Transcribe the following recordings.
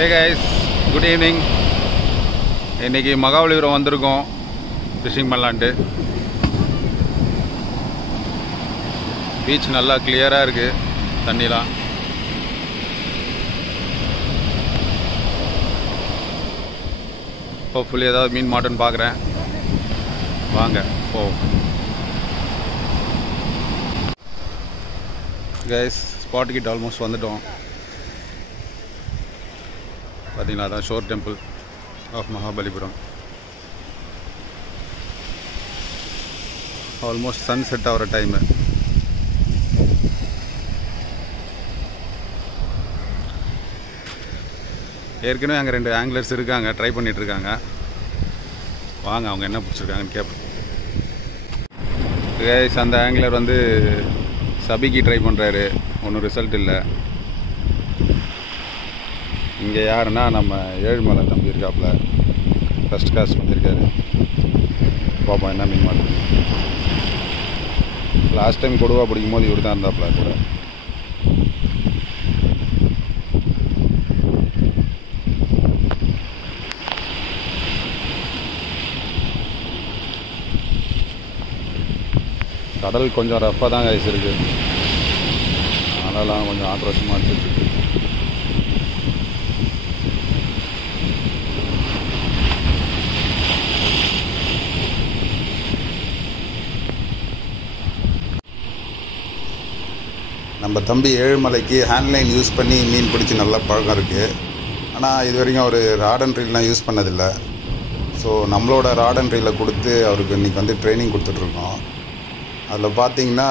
Hey guys, good evening. இன்னைக்கு மகாபலிபுரம் வந்திருக்கோம் phishing பண்ணலான்ட்டு. பீச் நல்லா கிளியராக இருக்குது, தண்ணிலாம். ஹோப்ஃபுல்லி ஏதாவது மீன் மாட்டோன்னு பார்க்குறேன். வாங்க போவோம். கைஸ், ஸ்பாட் கிட்ட ஆல்மோஸ்ட் வந்துட்டோம். பார்த்தீங்களா, அதான் shore temple of Mahabalipuram. Almost sunset ஆகிற டைமு. ஏற்கனவே அங்கே 2 ஆங்கிலர்ஸ் இருக்காங்க, ட்ரை பண்ணிகிட்ருக்காங்க. வாங்க அவங்க என்ன பிடிச்சிருக்காங்கன்னு கேட்போம். கைஸ், அந்த ஆங்கிலர் வந்து சபிக்கு ட்ரை பண்ணுறாரு, ஒன்றும் ரிசல்ட் இல்லை. இங்கே யாருன்னா நம்ம ஏழுமலை தம்பி இருக்காப்புல, ஃபஸ்ட் காஸ்ட் பண்ணியிருக்காரு. பாப்பா என்ன மீன் மாட்டோம். லாஸ்ட் டைம் கொடுவா பிடிக்கும் போது இவர் தான் இருந்தாப்புல கூட. கடல் கொஞ்சம் ரஃப்பாக தான் கைஸ் இருக்குது, அதெல்லாம் கொஞ்சம் ஆக்ரோஷமாக இருக்குது. நம்ம தம்பி ஏழுமலைக்கு ஹேண்ட்லைன் யூஸ் பண்ணி மீன் பிடிச்சி நல்லா பழக்கம் இருக்குது. ஆனால் இது வரைக்கும் அவர் ராட் அண்ட் ரீல்லாம் யூஸ் பண்ணதில்லை. ஸோ நம்மளோட ராட் அண்ட் ரீலை கொடுத்து அவருக்கு இன்றைக்கி வந்து ட்ரைனிங் கொடுத்துட்ருக்கோம். அதில் பார்த்திங்கன்னா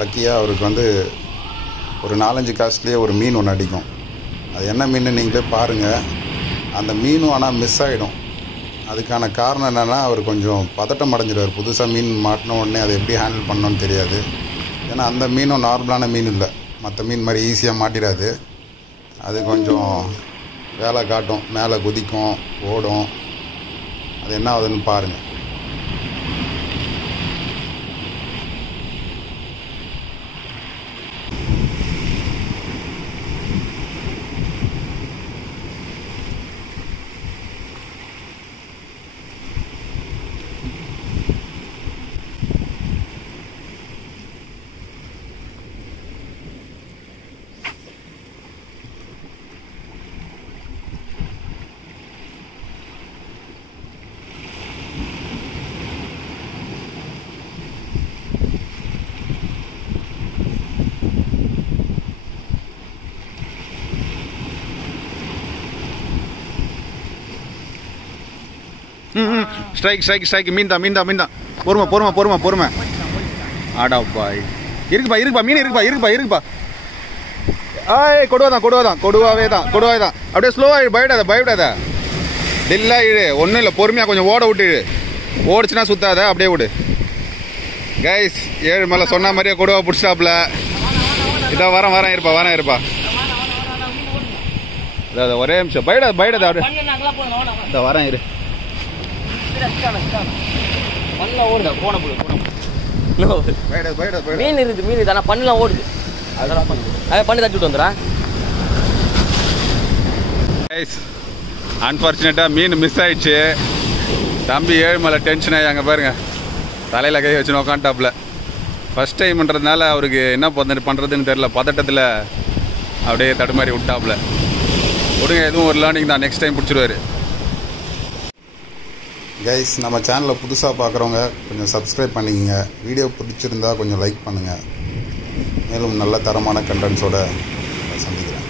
லக்கியாக அவருக்கு வந்து ஒரு 4-5 காஸ்ட்லேயே ஒரு மீன் ஒன்று அடிக்கும். அது என்ன மீன் நீங்களே பாருங்கள். அந்த மீனும் ஆனால் மிஸ் ஆகிடும். அதுக்கான காரணம் என்னென்னா, அவர் கொஞ்சம் பதட்டம் அடைஞ்சிடுவார். புதுசாக மீன் மாட்டின உடனே அதை எப்படி ஹேண்டில் பண்ணணும்னு தெரியாது. ஏன்னா அந்த மீனும் நார்மலான மீன் இல்லை, மற்ற மீன் மாதிரி ஈஸியாக மாட்டிடாது. அது கொஞ்சம் வேலை காட்டும், மேலே குதிக்கும், ஓடும். அது என்ன ஆகுதுன்னு பாருங்கள். ஸ்ட்ரைக் மீன் தான். பொறுமை. ஆடா பாய், இருக்குப்பா மீன் இருக்குப்பா. ஆய், கொடுவாவே தான். அப்படியே ஸ்லோவாக பயப்படாத. டெல்லாக இழு, ஒன்றும் இல்லை, பொறுமையாக கொஞ்சம் ஓட விட்டு இழு. ஓடிச்சுன்னா சுத்தாத, அப்படியே விடு. கைஸ், ஏழுமலை சொன்ன மாதிரியே கொடுவா பிடிச்சாப்புல. இதான் வரேன் இருப்பா. அதான் ஒரே நிமிஷம், பயப்படாத அப்படியே. இந்த வரேன் இரு. மீன் இருக்குது தானே, பண்ணலாம் ஓடுது. அதெல்லாம் பண்ணி தட்டிட்டு வந்துடுறேன். அன்பார்ச்சுனேட்டாக மீன் மிஸ் ஆயிடுச்சு. தம்பி ஏழுமலை டென்ஷன் ஆகி அங்கே பாருங்க, தலையில் கை வச்சு உக்காண்டாப்புல. ஃபஸ்ட் டைம்ன்றதுனால அவருக்கு என்ன பண்ணுறதுன்னு தெரில, பதட்டத்தில் அப்படியே தடுமாறி விட்டாப்புல. விடுங்க, எதுவும் ஒரு லேர்னிங் தான், நெக்ஸ்ட் டைம் பிடிச்சிருவாரு. கைஸ், நம்ம சேனலை புதுசாக பார்க்குறவங்க கொஞ்சம் சப்ஸ்கிரைப் பண்ணிக்கங்க. வீடியோ பிடிச்சிருந்தா கொஞ்சம் லைக் பண்ணுங்கள். மேலும் நல்ல தரமான கண்டென்ட்ஸோடு சந்திக்கிறேன்.